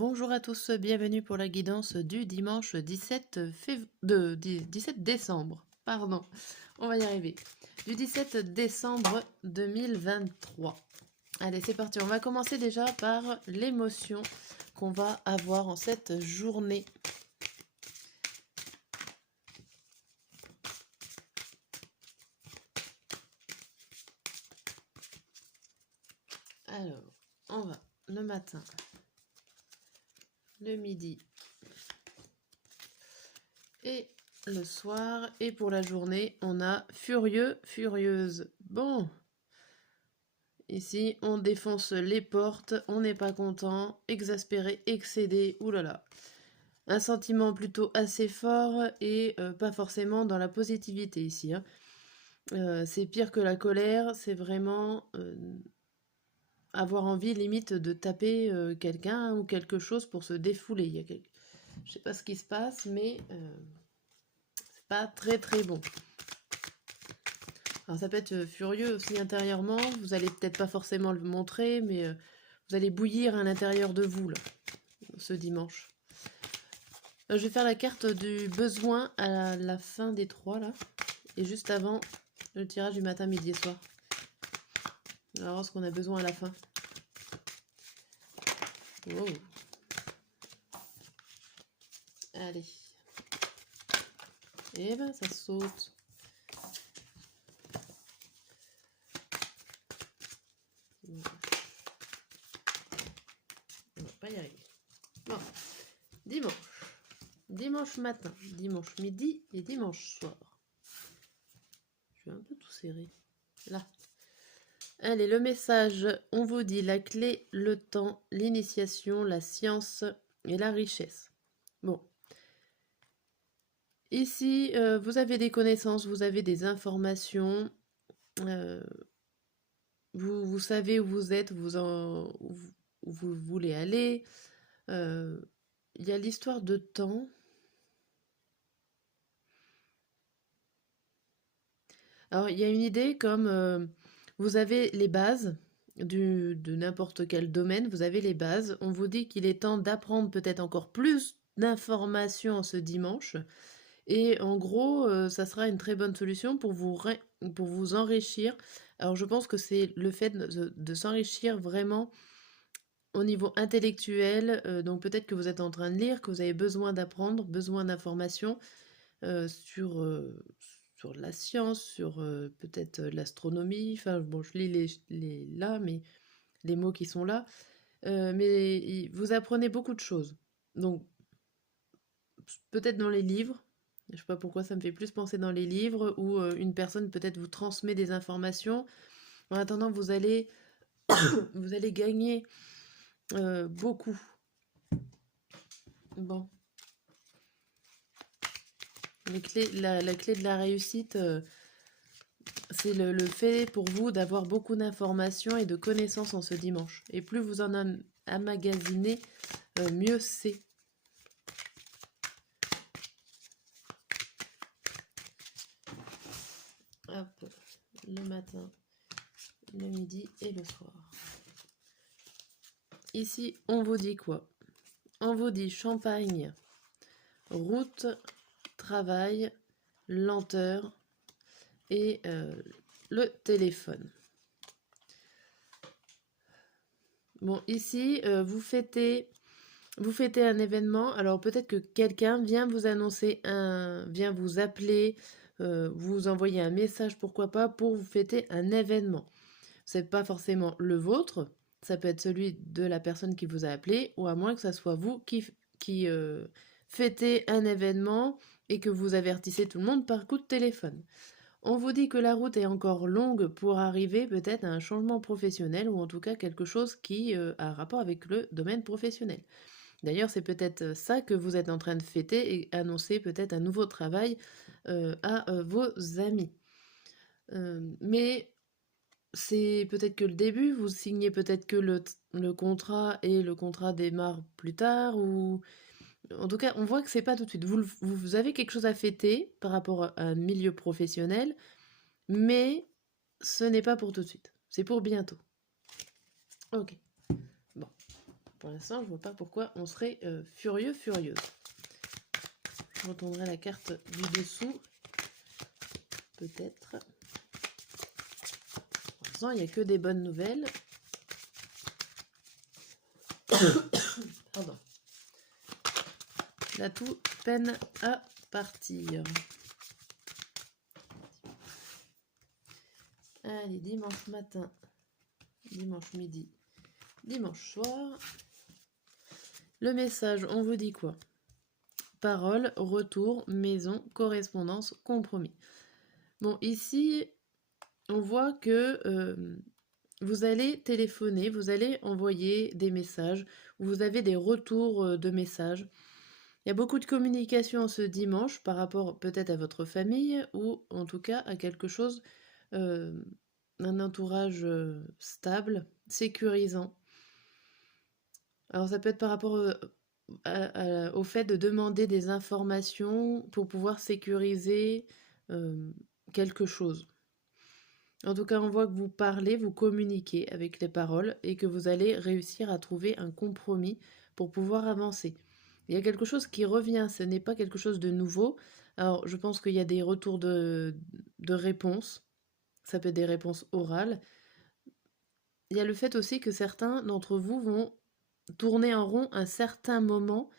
Bonjour à tous, bienvenue pour la guidance du dimanche 17 décembre. Pardon, on va y arriver. Du 17 décembre 2023. Allez, c'est parti. On va commencer déjà par l'émotion qu'on va avoir en cette journée. Alors, on va le matin, le midi et le soir. Et pour la journée, on a furieux, furieuse. Bon, ici, on défonce les portes, on n'est pas content, exaspéré, excédé, oulala. Un sentiment plutôt assez fort et pas forcément dans la positivité ici, hein. C'est pire que la colère, c'est vraiment avoir envie limite de taper quelqu'un ou quelque chose pour se défouler. Je sais pas ce qui se passe, mais c'est pas très très bon. Alors ça peut être furieux aussi intérieurement, vous allez peut-être pas forcément le montrer, mais vous allez bouillir à l'intérieur de vous là, ce dimanche. Je vais faire la carte du besoin à la fin des trois là, et juste avant le tirage du matin, midi et soir. On va voir ce qu'on a besoin à la fin. Wow. Allez. Et ben ça saute. On va pas y arriver. Bon. Dimanche. Dimanche matin, dimanche midi et dimanche soir. Je vais un peu tout serrer. Là. Allez, le message, on vous dit la clé, le temps, l'initiation, la science et la richesse. Bon. Ici, vous avez des connaissances, vous avez des informations. Vous savez où vous êtes, où vous voulez aller. Il y a l'histoire de temps. Alors, il y a une idée comme vous avez les bases de n'importe quel domaine, vous avez les bases. On vous dit qu'il est temps d'apprendre peut-être encore plus d'informations ce dimanche. Et en gros, ça sera une très bonne solution pour vous enrichir. Alors, je pense que c'est le fait de s'enrichir vraiment au niveau intellectuel. Donc, peut-être que vous êtes en train de lire, que vous avez besoin d'apprendre, besoin d'informations sur la science, sur peut-être l'astronomie. Enfin, bon, je lis là, mais les mots qui sont là. Mais vous apprenez beaucoup de choses. Donc, peut-être dans les livres. Je sais pas pourquoi ça me fait plus penser dans les livres où une personne peut-être vous transmet des informations. En attendant, vous allez gagner beaucoup. Bon. La clé de la réussite, c'est le fait pour vous d'avoir beaucoup d'informations et de connaissances en ce dimanche. Et plus vous en emmagasinez, mieux c'est. Hop, le matin, le midi et le soir. Ici, on vous dit quoi? On vous dit champagne, route, travail, lenteur et le téléphone. Bon, ici, vous fêtez un événement. Alors peut-être que quelqu'un vient vous annoncer vient vous appeler, vous envoyer un message, pourquoi pas, pour vous fêter un événement. C'est pas forcément le vôtre, ça peut être celui de la personne qui vous a appelé, ou à moins que ça soit vous qui fêtez un événement et que vous avertissez tout le monde par coup de téléphone. On vous dit que la route est encore longue pour arriver peut-être à un changement professionnel ou en tout cas quelque chose qui a un rapport avec le domaine professionnel. D'ailleurs, c'est peut-être ça que vous êtes en train de fêter et annoncer peut-être un nouveau travail à vos amis. Mais c'est peut-être que le début, vous signez peut-être que le contrat et le contrat démarre plus tard ou en tout cas, on voit que c'est pas tout de suite. Vous avez quelque chose à fêter par rapport à un milieu professionnel, mais ce n'est pas pour tout de suite. C'est pour bientôt. Ok. Bon. Pour l'instant, je vois pas pourquoi on serait furieux, furieuse. Je retournerai la carte du dessous. Peut-être. Pour l'instant, il n'y a que des bonnes nouvelles. Pardon. La tout peine à partir. Allez, dimanche matin, dimanche midi, dimanche soir. Le message, on vous dit quoi? Parole, retour, maison, correspondance, compromis. Bon, ici, on voit que vous allez téléphoner, vous allez envoyer des messages, vous avez des retours de messages. Il y a beaucoup de communication ce dimanche par rapport peut-être à votre famille ou en tout cas à quelque chose, un entourage stable, sécurisant. Alors ça peut être par rapport au fait de demander des informations pour pouvoir sécuriser quelque chose. En tout cas, on voit que vous parlez, vous communiquez avec les paroles et que vous allez réussir à trouver un compromis pour pouvoir avancer. Il y a quelque chose qui revient, ce n'est pas quelque chose de nouveau. Alors, je pense qu'il y a des retours de réponses. Ça peut être des réponses orales. Il y a le fait aussi que certains d'entre vous vont tourner en rond un certain moment.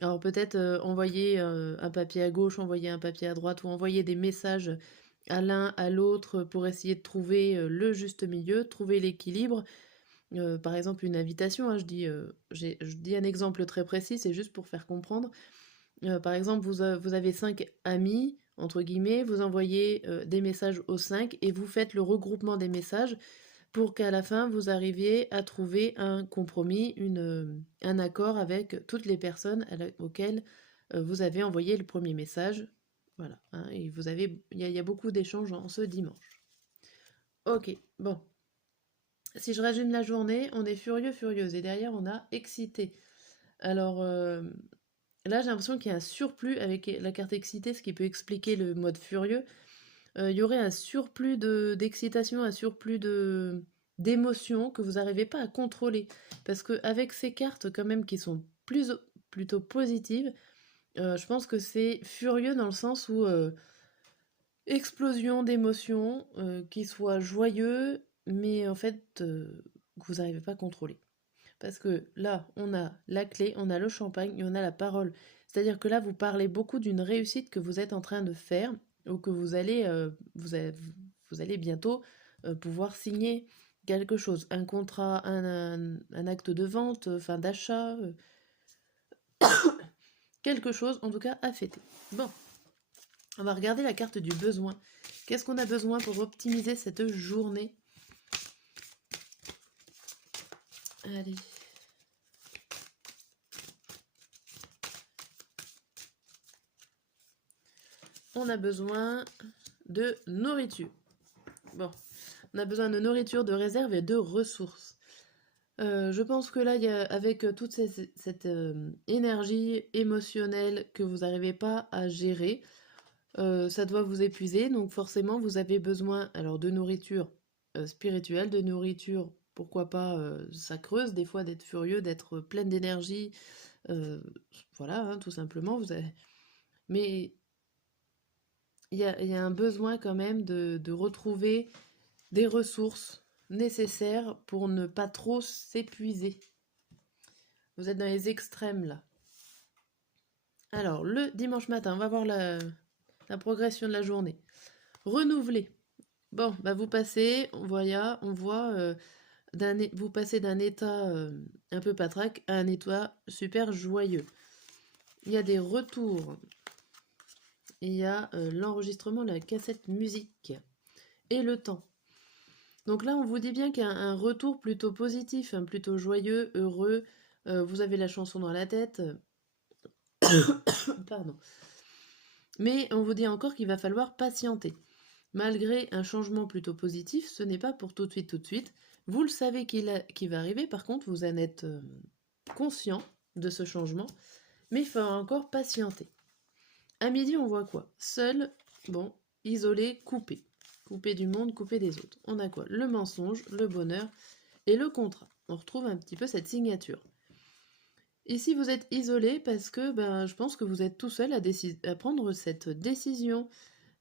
Alors peut-être envoyer un papier à gauche, envoyer un papier à droite ou envoyer des messages à l'un, à l'autre pour essayer de trouver le juste milieu, trouver l'équilibre. Par exemple, une invitation, hein, je dis un exemple très précis, c'est juste pour faire comprendre. Par exemple, vous avez 5 amis, entre guillemets, vous envoyez des messages aux 5 et vous faites le regroupement des messages pour qu'à la fin, vous arriviez à trouver un compromis, un accord avec toutes les personnes auxquelles vous avez envoyé le premier message. Voilà, hein, et il y a beaucoup d'échanges en ce dimanche. Ok, bon. Si je résume la journée, on est furieux, furieuse, et derrière, on a excité. Alors, là, j'ai l'impression qu'il y a un surplus avec la carte excité, ce qui peut expliquer le mode furieux. Il y aurait un surplus d'excitation, un surplus d'émotions que vous n'arrivez pas à contrôler. Parce qu'avec ces cartes quand même qui sont plutôt positives, je pense que c'est furieux dans le sens où explosion d'émotions, qui soit joyeux, mais en fait que vous n'arrivez pas à contrôler. Parce que là, on a la clé, on a le champagne et on a la parole. C'est-à-dire que là, vous parlez beaucoup d'une réussite que vous êtes en train de faire ou que vous allez bientôt pouvoir signer quelque chose, un contrat, un acte de vente, enfin d'achat, quelque chose en tout cas à fêter. Bon, on va regarder la carte du besoin. Qu'est-ce qu'on a besoin pour optimiser cette journée? Allez. On a besoin de nourriture. Bon, on a besoin de nourriture, de réserve et de ressources. Je pense que là, avec toute cette énergie émotionnelle que vous n'arrivez pas à gérer, ça doit vous épuiser. Donc forcément, vous avez besoin alors de nourriture spirituelle, de nourriture, pourquoi pas, ça creuse des fois d'être furieux, d'être pleine d'énergie. Voilà, hein, tout simplement. Mais il y a un besoin quand même de retrouver des ressources nécessaires pour ne pas trop s'épuiser. Vous êtes dans les extrêmes là. Alors, le dimanche matin, on va voir la progression de la journée. Renouveler. Bon, bah vous passez, on voit vous passez d'un état un peu patraque à un état super joyeux. Il y a des retours. Il y a l'enregistrement de la cassette musique. Et le temps. Donc là, on vous dit bien qu'il y a un retour plutôt positif, hein, plutôt joyeux, heureux. Vous avez la chanson dans la tête. Pardon. Mais on vous dit encore qu'il va falloir patienter. Malgré un changement plutôt positif, ce n'est pas pour tout de suite, tout de suite. Vous le savez qu'il va arriver, par contre, vous en êtes conscient de ce changement, mais il faut encore patienter. À midi, on voit quoi? Seul, bon, isolé, coupé. Coupé du monde, coupé des autres. On a quoi? Le mensonge, le bonheur et le contrat. On retrouve un petit peu cette signature. Ici, vous êtes isolé parce que ben, je pense que vous êtes tout seul à prendre cette décision.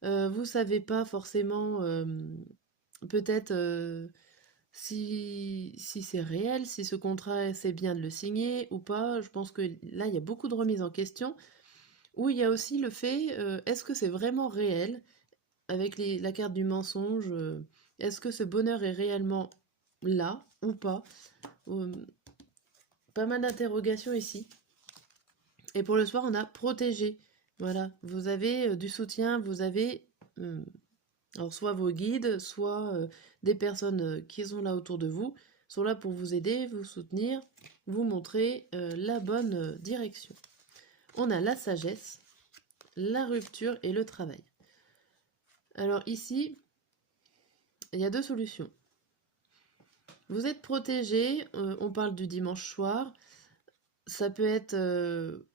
Vous savez pas forcément, peut-être, si c'est réel, si ce contrat, c'est bien de le signer ou pas. Je pense que là, il y a beaucoup de remises en question. Ou il y a aussi le fait, est-ce que c'est vraiment réel avec la carte du mensonge? Est-ce que ce bonheur est réellement là ou pas? Euh, Pas mal d'interrogations ici. Et pour le soir, on a protégé. Voilà, vous avez du soutien, vous avez alors soit vos guides, soit des personnes qui sont là autour de vous, sont là pour vous aider, vous soutenir, vous montrer la bonne direction. On a la sagesse, la rupture et le travail. Alors ici, il y a deux solutions. Vous êtes protégé, on parle du dimanche soir. Ça peut être,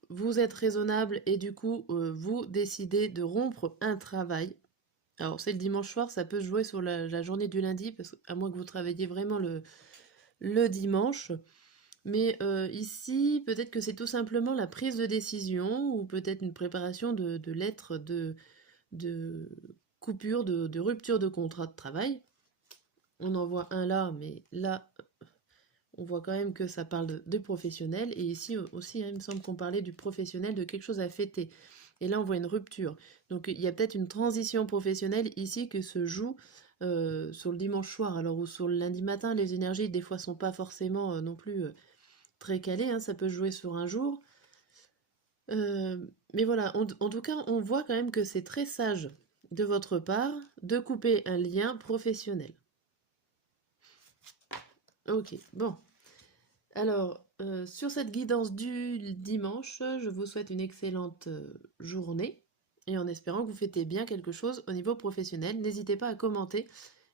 vous êtes raisonnable et du coup, vous décidez de rompre un travail. Alors c'est le dimanche soir, ça peut se jouer sur la journée du lundi, parce à moins que vous travailliez vraiment le dimanche. Mais ici, peut-être que c'est tout simplement la prise de décision ou peut-être une préparation de lettres de coupure, de rupture de contrat de travail. On en voit un là, mais là, on voit quand même que ça parle de professionnel. Et ici aussi, hein, il me semble qu'on parlait du professionnel, de quelque chose à fêter. Et là, on voit une rupture. Donc, il y a peut-être une transition professionnelle ici que se joue sur le dimanche soir. Alors, ou sur le lundi matin, les énergies, des fois, sont pas forcément non plus très calées. Hein, ça peut jouer sur un jour. Mais voilà, en tout cas, on voit quand même que c'est très sage de votre part de couper un lien professionnel. Ok, bon. Alors, sur cette guidance du dimanche, je vous souhaite une excellente journée et en espérant que vous fêtez bien quelque chose au niveau professionnel. N'hésitez pas à commenter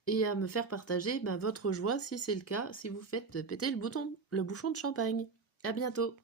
et à me faire partager votre joie si c'est le cas, si vous faites péter le bouchon de champagne. À bientôt!